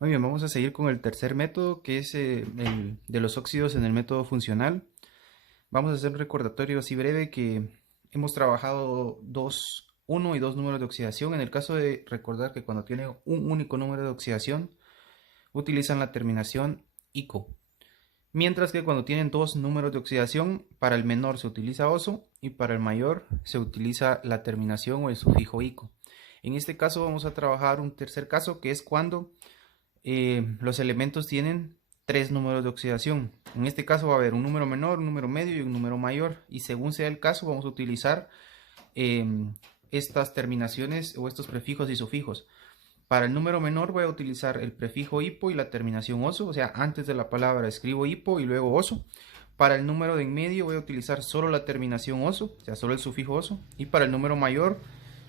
Muy bien, vamos a seguir con el tercer método, que es el de los óxidos en el método funcional. Vamos a hacer un recordatorio así breve que hemos trabajado uno y dos números de oxidación. En el caso de recordar que cuando tiene un único número de oxidación, utilizan la terminación ico. Mientras que cuando tienen dos números de oxidación, para el menor se utiliza oso y para el mayor se utiliza la terminación o el sufijo ico. En este caso vamos a trabajar un tercer caso, que es cuando los elementos tienen tres números de oxidación. En este caso va a haber un número menor, un número medio y un número mayor. Y según sea el caso, vamos a utilizar eh, estas terminaciones o estos prefijos y sufijos. Para el número menor voy a utilizar el prefijo hipo y la terminación oso, o sea, antes de la palabra escribo hipo y luego oso. Para el número de en medio voy a utilizar solo la terminación oso, o sea, solo el sufijo oso. Y para el número mayor,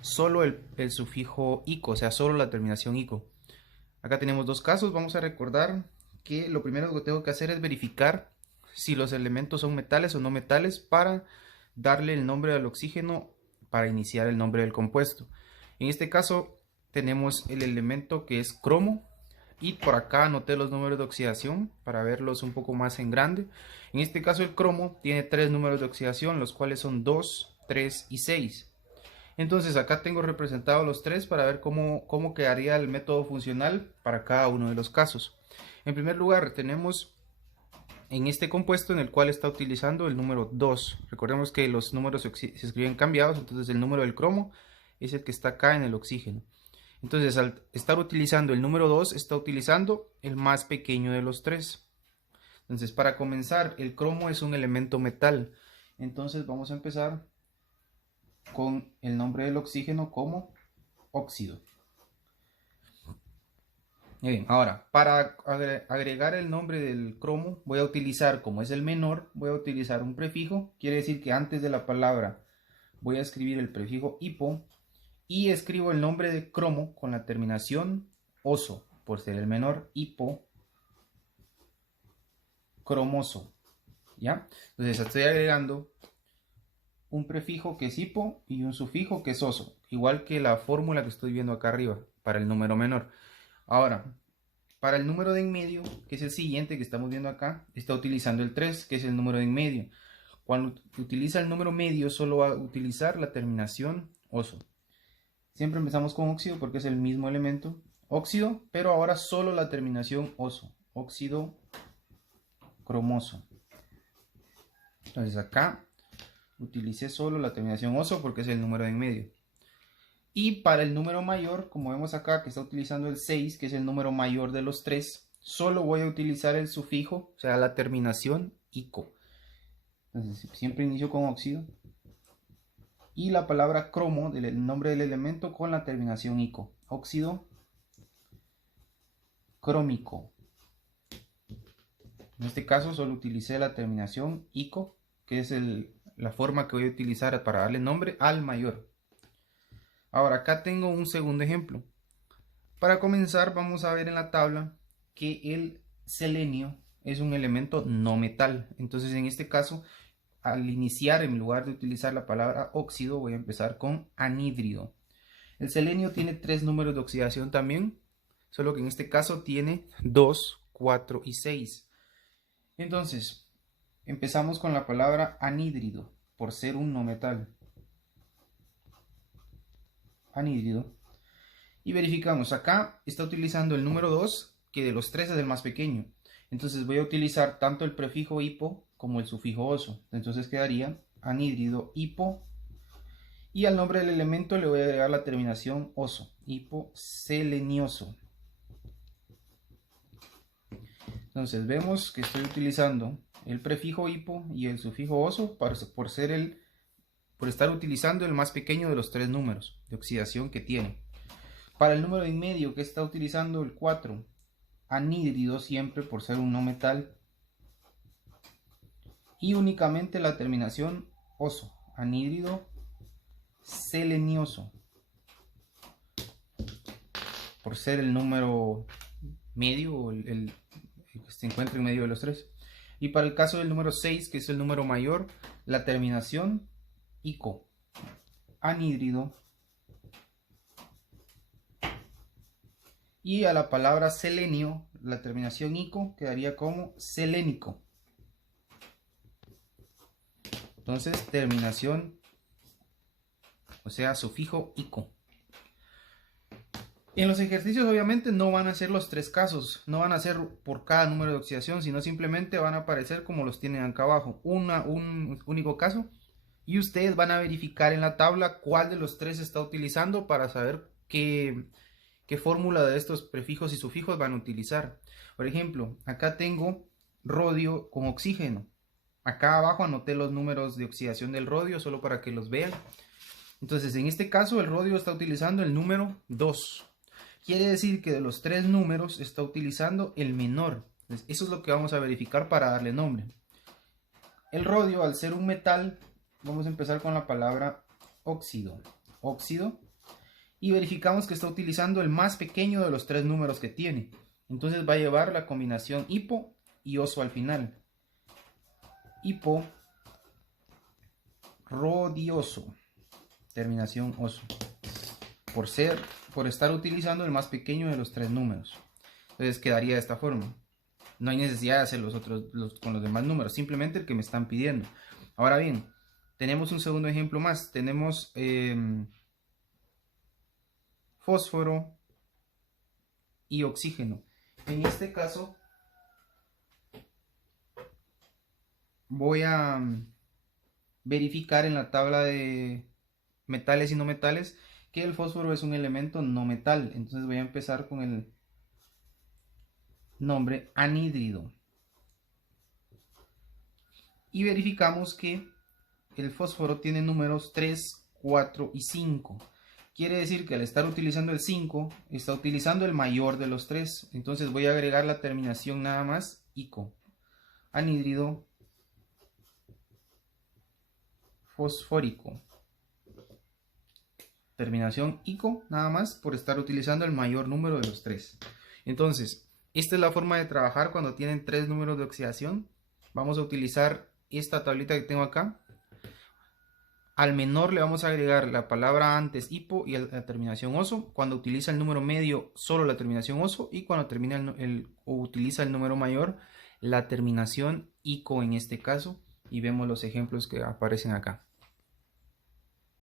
solo el sufijo ico, o sea, solo la terminación ico. Acá tenemos dos casos. Vamos a recordar que lo primero que tengo que hacer es verificar si los elementos son metales o no metales para darle el nombre al oxígeno para iniciar el nombre del compuesto. En este caso tenemos el elemento que es cromo y por acá anoté los números de oxidación para verlos un poco más en grande. En este caso el cromo tiene tres números de oxidación, los cuales son 2, 3 y 6. Entonces acá tengo representados los tres para ver cómo quedaría el método funcional para cada uno de los casos. En primer lugar tenemos en este compuesto en el cual está utilizando el número 2. Recordemos que los números se escriben cambiados, entonces el número del cromo es el que está acá en el oxígeno. Entonces al estar utilizando el número 2 está utilizando el más pequeño de los tres. Entonces para comenzar, el cromo es un elemento metal. Entonces vamos a empezar con el nombre del oxígeno como óxido. Muy bien, ahora para agregar el nombre del cromo voy a utilizar, como es el menor, voy a utilizar un prefijo. Quiere decir que antes de la palabra voy a escribir el prefijo hipo y escribo el nombre de cromo con la terminación oso, por ser el menor, hipo cromoso. ¿Ya? Entonces estoy agregando un prefijo que es hipo y un sufijo que es oso, igual que la fórmula que estoy viendo acá arriba para el número menor. Ahora, para el número de en medio, que es el siguiente que estamos viendo acá, está utilizando el 3, que es el número de en medio. Cuando utiliza el número medio, solo va a utilizar la terminación oso. Siempre empezamos con óxido porque es el mismo elemento. Óxido, pero ahora solo la terminación oso. Óxido cromoso. Entonces acá utilicé solo la terminación oso porque es el número de en medio. Y para el número mayor, como vemos acá que está utilizando el 6, que es el número mayor de los tres, solo voy a utilizar el sufijo, o sea, la terminación ico. Entonces siempre inicio con óxido. Y la palabra cromo, el nombre del elemento con la terminación ico. Óxido crómico. En este caso solo utilicé la terminación ico, que es la forma que voy a utilizar para darle nombre al mayor. Ahora acá tengo un segundo ejemplo. Para comenzar vamos a ver en la tabla que el selenio es un elemento no metal. Entonces en este caso, al iniciar, en lugar de utilizar la palabra óxido, voy a empezar con anhídrido. El selenio tiene tres números de oxidación también, solo que en este caso tiene 2, 4 y 6. Entonces empezamos con la palabra anhídrido por ser un no metal. Anhídrido. Y verificamos, acá está utilizando el número 2, que de los tres es el más pequeño. Entonces voy a utilizar tanto el prefijo hipo como el sufijo oso. Entonces quedaría anhídrido hipo. Y al nombre del elemento le voy a agregar la terminación oso, hiposelenioso. Entonces vemos que estoy utilizando el prefijo hipo y el sufijo oso por estar utilizando el más pequeño de los tres números de oxidación que tiene. Para el número de en medio, que está utilizando el 4, anhídrido siempre por ser un no metal. Y únicamente la terminación oso, anhídrido selenioso, por ser el número medio, el que se encuentra en medio de los tres. Y para el caso del número 6, que es el número mayor, la terminación ico, anhídrido Y a la palabra selenio, la terminación ico quedaría como selénico. Entonces, terminación, o sea, sufijo ico. En los ejercicios obviamente no van a ser los tres casos, no van a ser por cada número de oxidación, sino simplemente van a aparecer como los tienen acá abajo, un único caso. Y ustedes van a verificar en la tabla cuál de los tres está utilizando para saber qué fórmula de estos prefijos y sufijos van a utilizar. Por ejemplo, acá tengo rodio con oxígeno. Acá abajo anoté los números de oxidación del rodio solo para que los vean. Entonces, en este caso el rodio está utilizando el número 2. Quiere decir que de los tres números está utilizando el menor. Entonces, eso es lo que vamos a verificar para darle nombre. El rodio, al ser un metal, vamos a empezar con la palabra óxido. Óxido. Y verificamos que está utilizando el más pequeño de los tres números que tiene. Entonces va a llevar la combinación hipo y oso al final. Hipo rodioso. Terminación oso. Por estar utilizando el más pequeño de los tres números. Entonces quedaría de esta forma. No hay necesidad de hacer con los demás números, simplemente el que me están pidiendo. Ahora bien, tenemos un segundo ejemplo más. Tenemos fósforo y oxígeno. En este caso voy a verificar en la tabla de metales y no metales que el fósforo es un elemento no metal. Entonces voy a empezar con el nombre anhídrido. Y verificamos que el fósforo tiene números 3, 4 y 5. Quiere decir que al estar utilizando el 5, está utilizando el mayor de los tres. Entonces voy a agregar la terminación nada más ico. Anhídrido fosfórico. Terminación ico nada más por estar utilizando el mayor número de los tres. Entonces, esta es la forma de trabajar cuando tienen tres números de oxidación. Vamos a utilizar esta tablita que tengo acá. Al menor le vamos a agregar la palabra antes hipo y la terminación oso. Cuando utiliza el número medio, solo la terminación oso. Y cuando termina o utiliza el número mayor, la terminación ico en este caso. Y vemos los ejemplos que aparecen acá.